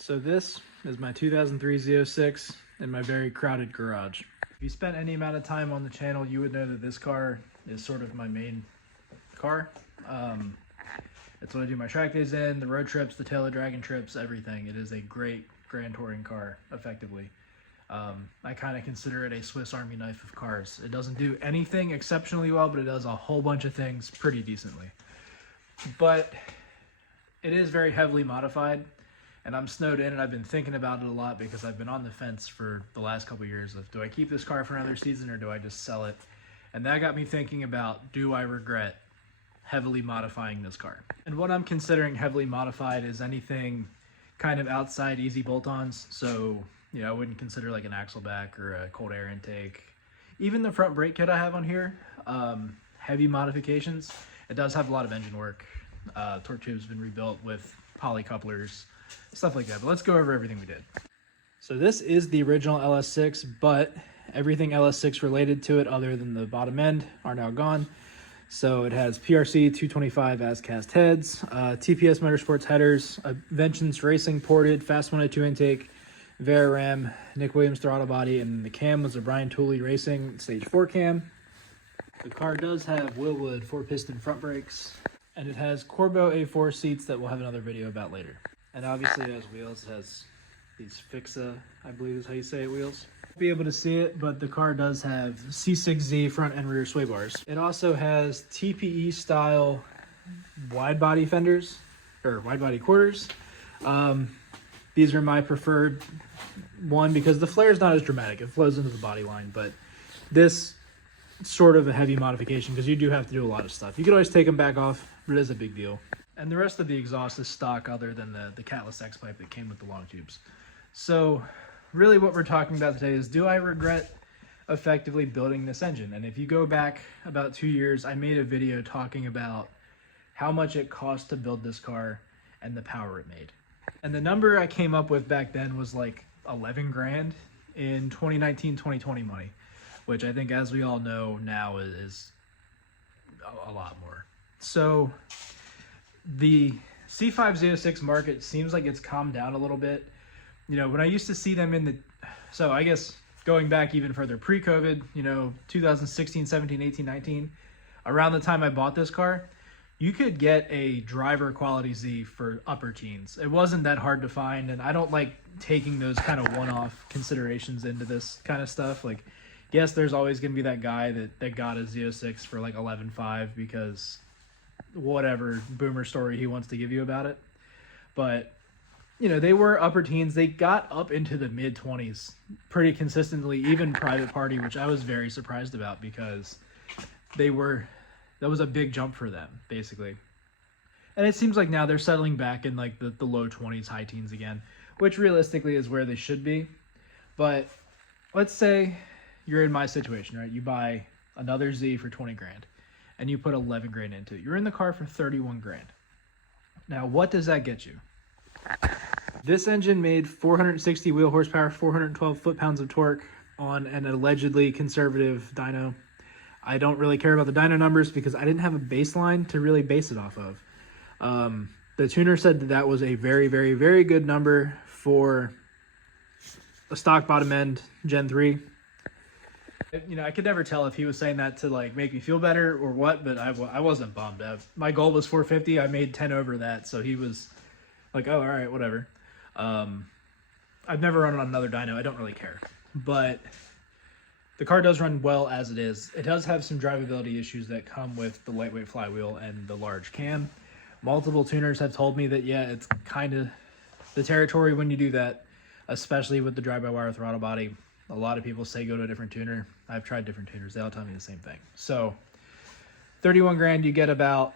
So this is my 2003 Z06 in my very crowded garage. If you spent any amount of time on the channel, you would know that this car is sort of my main car. It's what I do my track days in, the road trips, the Taylor Dragon trips, everything. It is a great grand touring car, effectively. I kind of consider it a Swiss Army knife of cars. It doesn't do anything exceptionally well, but it does a whole bunch of things pretty decently. But it is very heavily modified, and I'm snowed in, and I've been thinking about it a lot because I've been on the fence for the last couple of years of, do I keep this car for another season or do I just sell it? And that got me thinking about, do I regret heavily modifying this car? And what I'm considering heavily modified is anything kind of outside easy bolt-ons. So, you know, I wouldn't consider like an axle back or a cold air intake. Even the front brake kit I have on here, heavy modifications. It does have a lot of engine work. Torque tube's been rebuilt with poly couplers, stuff like that. But let's go over everything we did. So this is the original LS6, but everything LS6 related to it other than the bottom end are now gone. So it has PRC 225 as cast heads, TPS Motorsports headers, Vengeance Racing ported, Fast 102 intake, Veraram, Nick Williams throttle body, and the cam was a Brian Tooley Racing Stage 4 cam. The car does have Willwood 4-piston front brakes, and it has Corbeau A4 seats that we'll have another video about later. And obviously it has wheels. It has these Fixa, I believe is how you say it, wheels. Be able to see it, but the car does have C6 Z front and rear sway bars. It also has TPE style wide body fenders, or wide body quarters. These are my preferred one because the flare is not as dramatic. It flows into the body line, but this sort of a heavy modification because you do have to do a lot of stuff. You could always take them back off, but it is a big deal. And the rest of the exhaust is stock other than the Catless X pipe that came with the long tubes. So really what we're talking about today is, do I regret effectively building this engine? And if you go back about 2 years, I made a video talking about how much it cost to build this car and the power it made. And the number I came up with back then was like 11 grand in 2019, 2020 money, which I think, as we all know now, is a lot more. So the C5 Z06 market seems like it's calmed down a little bit. You know, when I used to see them in the, so I guess going back even further, pre-COVID, you know, 2016, 17, 18, 19, around the time I bought this car, you could get a driver quality Z for upper teens. It wasn't that hard to find, and I don't like taking those kind of one-off considerations into this kind of stuff. Like, yes, there's always going to be that guy that got a Z06 for like 11.5 because whatever boomer story he wants to give you about it. But you know, they were upper teens. They got up into the mid-20s pretty consistently, even private party, which I was very surprised about because that was a big jump for them, basically. And it seems like now they're settling back in like the low 20s, high teens again, which realistically is where they should be. But let's say you're in my situation, right? You buy another Z for 20 grand and you put 11 grand into it. You're in the car for 31 grand. Now, what does that get you? This engine made 460 wheel horsepower, 412 foot-pounds of torque on an allegedly conservative dyno. I don't really care about the dyno numbers because I didn't have a baseline to really base it off of. The tuner said that was a very, very, very good number for a stock bottom end Gen 3. You know, I could never tell if he was saying that to like make me feel better or what, but I wasn't bummed. My goal was 450. I made 10 over that, so he was like, oh, all right, whatever. I've never run on another dyno. I don't really care. But the car does run well as it is. It does have some drivability issues that come with the lightweight flywheel and the large cam. Multiple tuners have told me that, yeah, it's kind of the territory when you do that, especially with the drive-by-wire throttle body. A lot of people say go to a different tuner. I've tried different tuners. They all tell me the same thing. So 31 grand, you get about,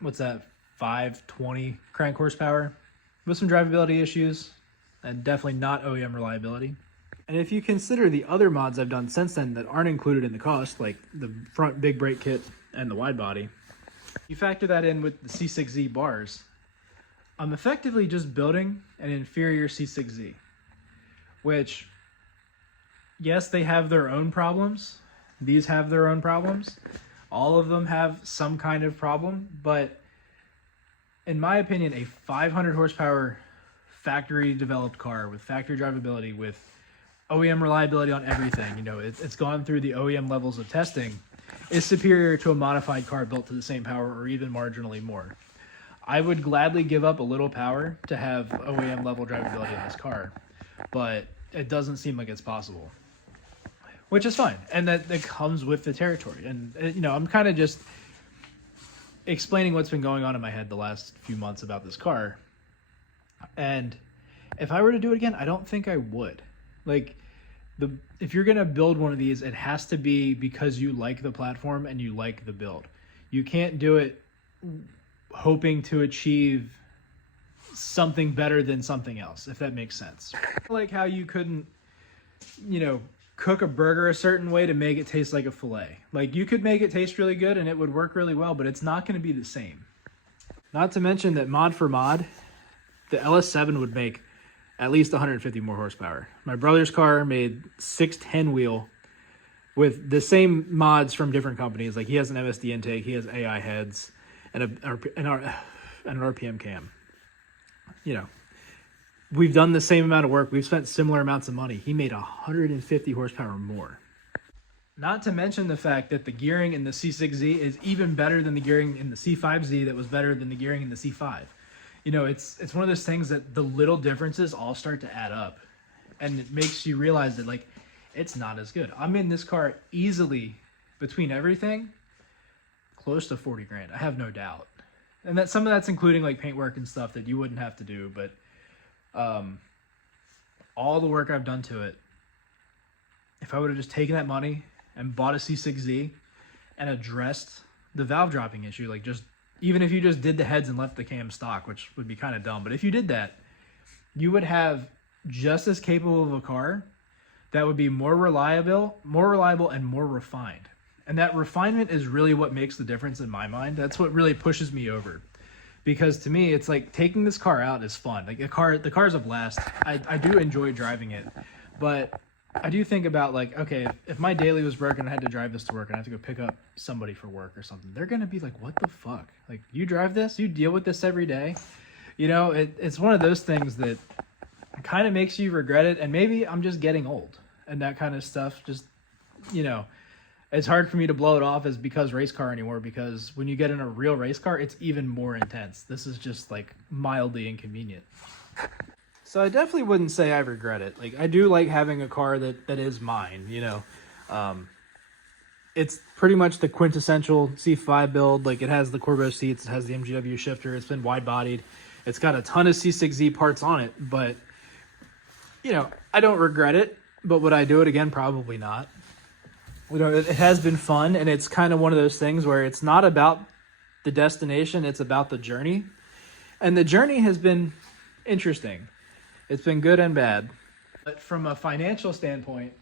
what's that, 520 crank horsepower with some drivability issues and definitely not OEM reliability. And if you consider the other mods I've done since then that aren't included in the cost, like the front big brake kit and the wide body, you factor that in with the C6 Z bars, I'm effectively just building an inferior C6 Z, which, yes, they have their own problems. These have their own problems. All of them have some kind of problem, but in my opinion, a 500 horsepower factory developed car with factory drivability, with OEM reliability on everything, you know, it's gone through the OEM levels of testing, is superior to a modified car built to the same power or even marginally more. I would gladly give up a little power to have OEM level drivability in this car, but it doesn't seem like it's possible, which is fine. And that comes with the territory. And, you know, I'm kind of just explaining what's been going on in my head the last few months about this car. And if I were to do it again, I don't think I would. Like, if you're going to build one of these, it has to be because you like the platform and you like the build. You can't do it hoping to achieve something better than something else, if that makes sense. Like how you couldn't, you know, cook a burger a certain way to make it taste like a filet. Like, you could make it taste really good and it would work really well, but it's not going to be the same. Not to mention that mod for mod, the LS7 would make at least 150 more horsepower. My brother's car made 610 wheel with the same mods from different companies. Like, he has an MSD intake, he has AI heads, and an RPM cam. You know, we've done the same amount of work. We've spent similar amounts of money. He made 150 horsepower more. Not to mention the fact that the gearing in the C6 Z is even better than the gearing in the C5 Z that was better than the gearing in the C5. You know, it's one of those things that the little differences all start to add up, and it makes you realize that, like, it's not as good. I'm in this car easily, between everything, close to 40 grand. I have no doubt. And that some of that's including like paintwork and stuff that you wouldn't have to do, but all the work I've done to it, if I would have just taken that money and bought a C6 Z and addressed the valve dropping issue, like, just even if you just did the heads and left the cam stock, which would be kind of dumb, but if you did that, you would have just as capable of a car that would be more reliable and more refined. And that refinement is really what makes the difference in my mind. That's what really pushes me over. Because to me, it's like taking this car out is fun. Like, the car's a blast. I do enjoy driving it. But I do think about, like, okay, if my daily was broken, I had to drive this to work and I have to go pick up somebody for work or something, they're going to be like, what the fuck? Like, you drive this? You deal with this every day? You know, it's one of those things that kind of makes you regret it. And maybe I'm just getting old and that kind of stuff. Just, you know, it's hard for me to blow it off as because race car anymore, because when you get in a real race car, it's even more intense. This is just like mildly inconvenient. So I definitely wouldn't say I regret it. Like, I do like having a car that is mine, you know. It's pretty much the quintessential C5 build. Like, it has the Corbeau seats, it has the MGW shifter, it's been wide bodied. It's got a ton of C6 Z parts on it, but, you know, I don't regret it. But would I do it again? Probably not. You know, it has been fun, and it's kind of one of those things where it's not about the destination, it's about the journey. And the journey has been interesting. It's been good and bad. But from a financial standpoint,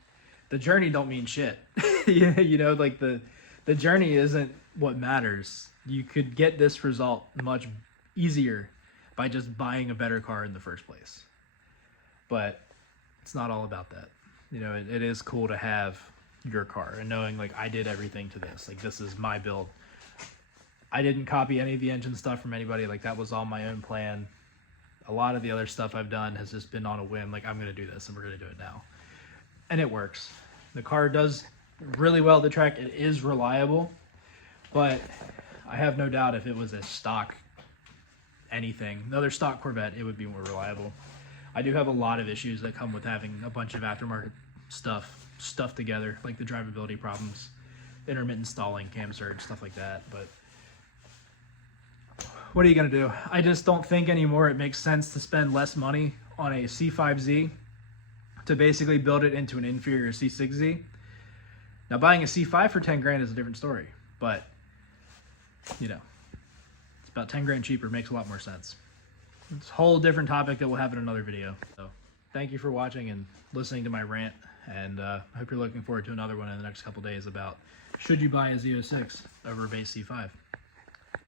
the journey don't mean shit. You know, like, the journey isn't what matters. You could get this result much easier by just buying a better car in the first place. But it's not all about that. You know, it is cool to have your car and knowing, like, I did everything to this. Like, this is my build. I didn't copy any of the engine stuff from anybody. Like, that was all my own plan. A lot of the other stuff I've done has just been on a whim. Like, I'm going to do this and we're going to do it now. And it works. The car does really well at the track. It is reliable, but I have no doubt if it was a stock anything, another stock Corvette, it would be more reliable. I do have a lot of issues that come with having a bunch of aftermarket stuff together, like the drivability problems, intermittent stalling, cam surge, stuff like that. But what are you going to do? I just don't think anymore it makes sense to spend less money on a C5 Z to basically build it into an inferior C6 Z. Now, buying a C5 for 10 grand is a different story, but, you know, it's about 10 grand cheaper, makes a lot more sense. It's a whole different topic that we'll have in another video. So thank you for watching and listening to my rant, and I hope you're looking forward to another one in the next couple days about should you buy a Z06 over a base C5.